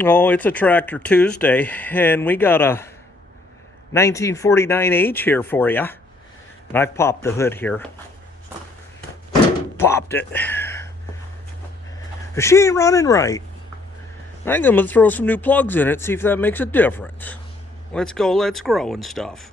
Oh, it's a Tractor Tuesday, and we got a 1949 H here for you. And I've popped the hood here. Popped it. Because she ain't running right. I'm going to throw some new plugs in it, see if that makes a difference. Let's go, let's grow and stuff.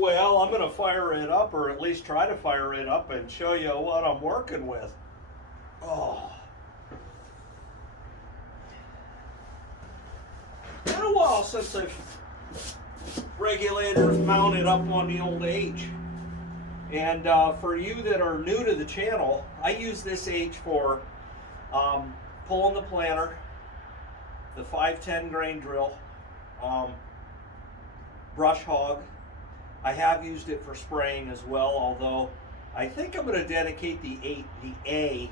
Well, I'm going to fire it up, or at least try to fire it up and show you what I'm working with. Oh. It's been a while since I've regulators mounted up on the old H. And for you that are new to the channel, I use this H for pulling the planter, the 510 grain drill, brush hog. I have used it for spraying as well, although I think I'm going to dedicate the A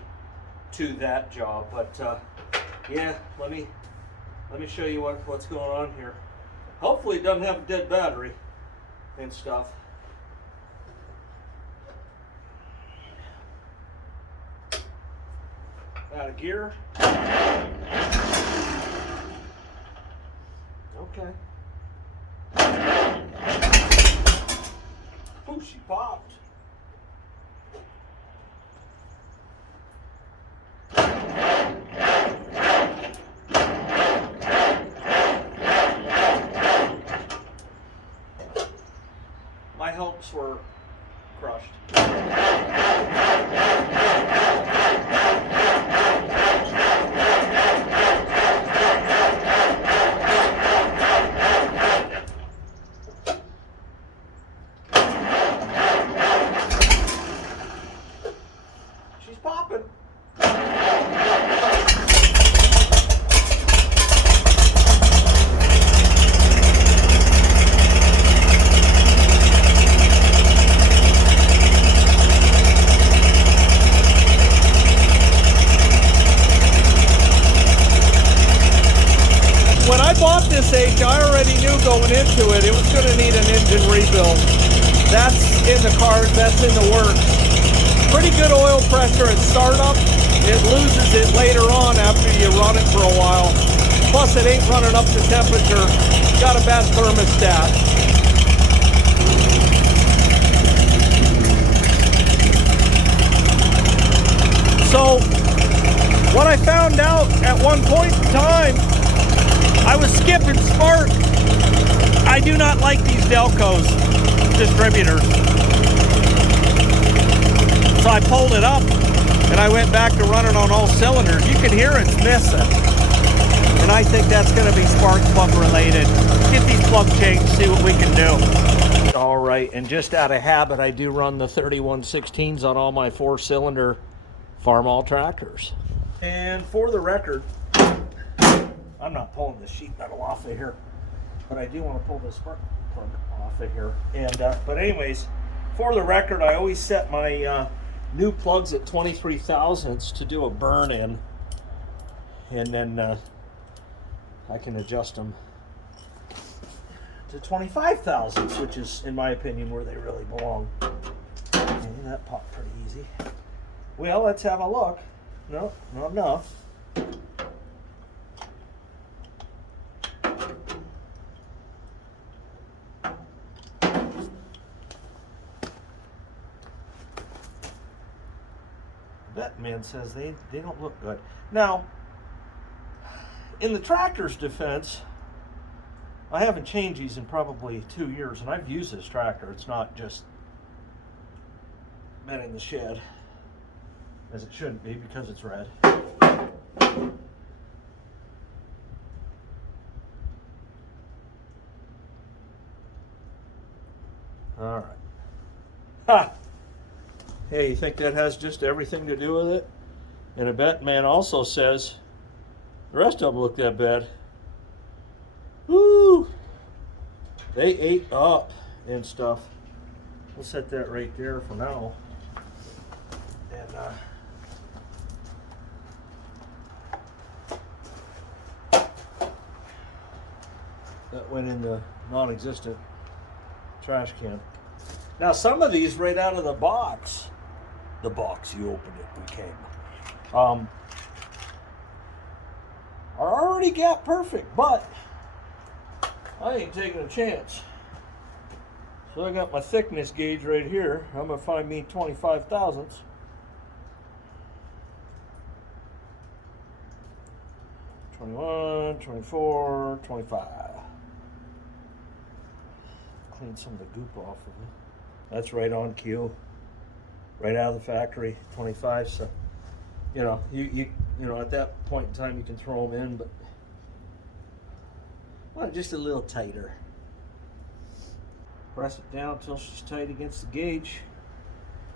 to that job. But yeah, let me show you what's going on here. Hopefully it doesn't have a dead battery and stuff. Out of gear. Okay. Oh, she popped. My hopes were crushed. She's popping. When I bought this H, I already knew going into it was going to need an engine rebuild. That's in the cards, that's in the works. Pretty good oil pressure at startup. It loses it later on after you run it for a while. Plus it ain't running up to temperature. Got a bad thermostat. So what I found out at one point in time, I was skipping spark. I do not like these Delco's distributors. So I pulled it up and I went back to running on all cylinders. You can hear it's missing. And I think that's going to be spark plug related. Get these plugs changed, see what we can do. All right, and just out of habit, I do run the 3116s on all my 4-cylinder Farmall tractors. And for the record, I'm not pulling the sheet metal off of here, but I do want to pull the spark plug off of here. And but anyways, for the record, I always set my new plugs at 23 thousandths to do a burn in, and then I can adjust them to 25 thousandths, which is, in my opinion, where they really belong. And that popped pretty easy. Well, let's have a look. No, not enough. Man says they don't look good. Now, in the tractor's defense, I haven't changed these in probably 2 years, and I've used this tractor. It's not just been in the shed, as it shouldn't be because it's red. All right. Ha! Hey, you think that has just everything to do with it? And a bet man also says the rest of them look that bad. Woo! They ate up and stuff. we'll set that right there for now. And that went in the non-existent trash can. Now some of these right out of the box you opened it, we came, are already gap perfect, but I ain't taking a chance. So I got my thickness gauge right here. I'm gonna find me 25 thousandths. 21, 24, 25. Clean some of the goop off of it. That's right on cue. Right out of the factory, 25. So, you know, you know, at that point in time you can throw them in, but well, just a little tighter. Press it down until she's tight against the gauge,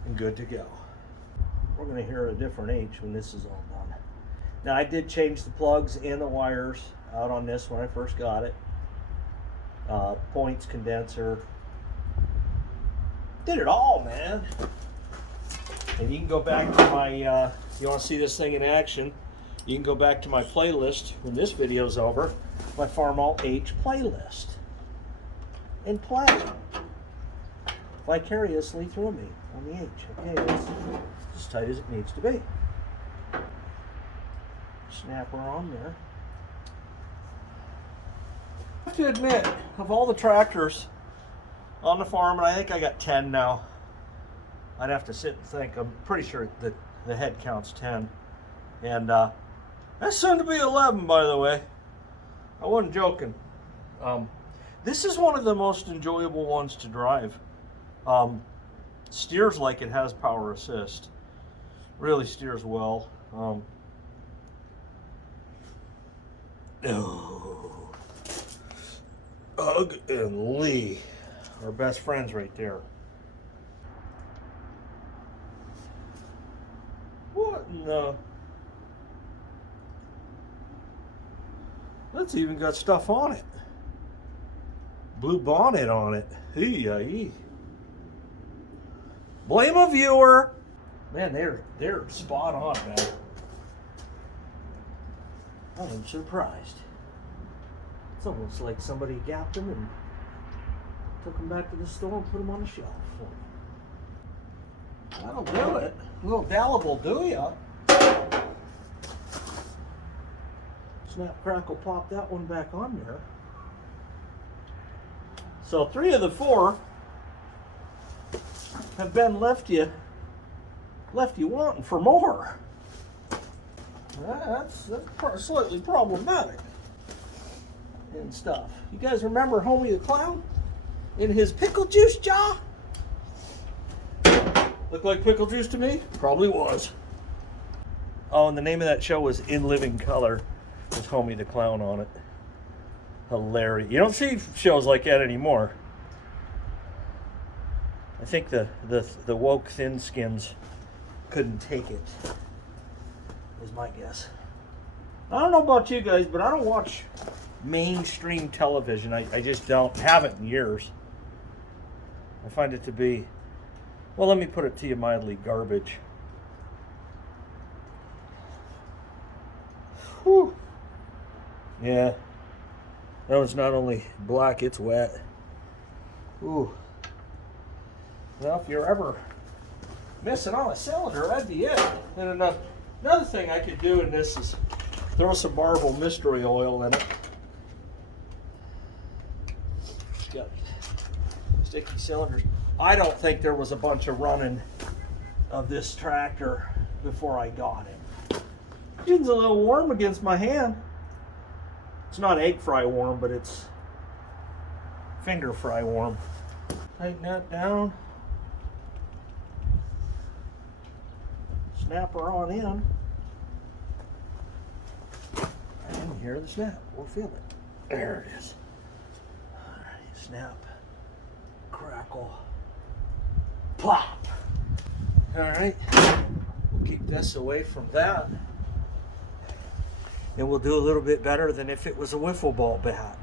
and good to go. We're gonna hear a different H when this is all done. Now I did change the plugs and the wires out on this when I first got it. Points, condenser, did it all, man. And you can go back to my, you want to see this thing in action, you can go back to my playlist when this video's over, my Farmall H playlist, and play vicariously through me on the H. Okay, it's as tight as it needs to be. Snapper on there. I have to admit, of all the tractors on the farm, and I think I got 10 now, I'd have to sit and think. I'm pretty sure that the head count's 10. And that's soon to be 11, by the way. I wasn't joking. This is one of the most enjoyable ones to drive. Steers like it has power assist. Really steers well. Ugg and Lee, our best friends right there. What in the... That's even got stuff on it. Blue bonnet on it. Hey. Blame a viewer. Man, they're spot on, man. I'm surprised. It's almost like somebody gapped them and took them back to the store and put them on the shelf for me. That'll do it. A little dallop will do ya. Snap, crackle, pop that one back on there. So 3 of the 4 have been left you wanting for more. That's slightly problematic and stuff. You guys remember Homie the Clown in his pickle juice jar? Look like pickle juice to me? Probably was. Oh, and the name of that show was In Living Color with Homie the Clown on it. Hilarious. You don't see shows like that anymore. I think the woke thin skins couldn't take it, is my guess. I don't know about you guys, but I don't watch mainstream television. I just don't, haven't in years. I find it to be, well, let me put it to you mildly, garbage. Whew. Yeah, that one's not only black, it's wet. Ooh. Well, if you're ever missing on a cylinder, that'd be it. And another thing I could do in this is throw some Marvel Mystery Oil in it. It's got sticky cylinders. I don't think there was a bunch of running of this tractor before I got it. Engine's a little warm against my hand. It's not egg fry warm, but it's finger fry warm. Tighten that down. Snap her on in. And hear the snap. We'll feel it. There it is. All right, snap, crackle, pop. All right, we'll keep this away from that. And we'll do a little bit better than if it was a wiffle ball bat.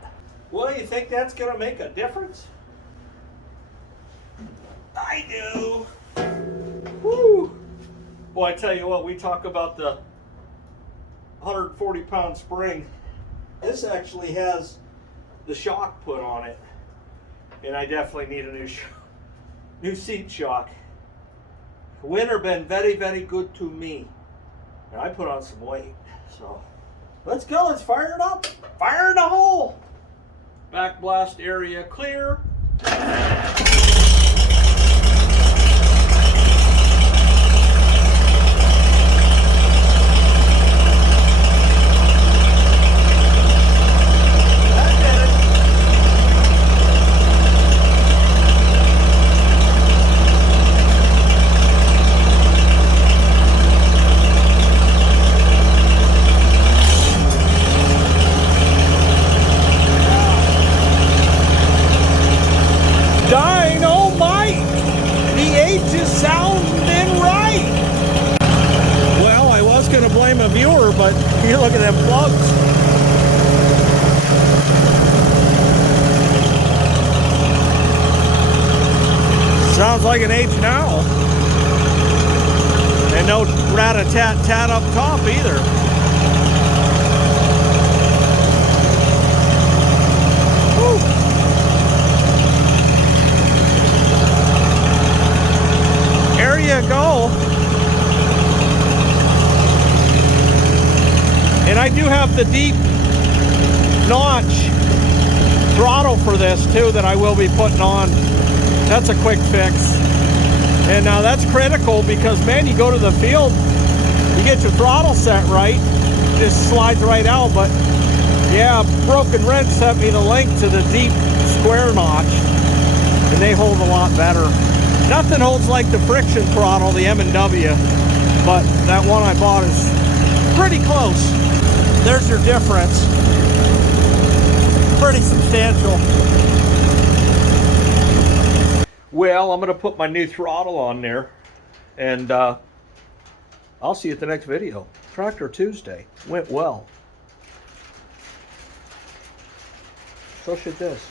Well, you think that's gonna make a difference? I I do. Woo! Boy, I tell you what, we talk about the 140-pound spring. This actually has the shock put on it, and I definitely need a new seat shock. Winter been very, very good to me, and I put on some weight. So let's go. Let's fire it up. Fire in the hole. Back blast area clear. Dynamite! The H is sounding right! Well, I was going to blame a viewer, but you look at them plugs. Sounds like an H now. And no rat-a-tat-tat up top either. Woo! There you go. And I do have the deep notch throttle for this too that I will be putting on. That's a quick fix. And now that's critical because, man, you go to the field, you get your throttle set right, it just slides right out. But yeah, Broken Wrench sent me the link to the deep square notch, and they hold a lot better. Nothing holds like the friction throttle, the M&W, but that one I bought is pretty close. There's your difference. Pretty substantial. Well, I'm going to put my new throttle on there, and I'll see you at the next video. Tractor Tuesday went well. So should this.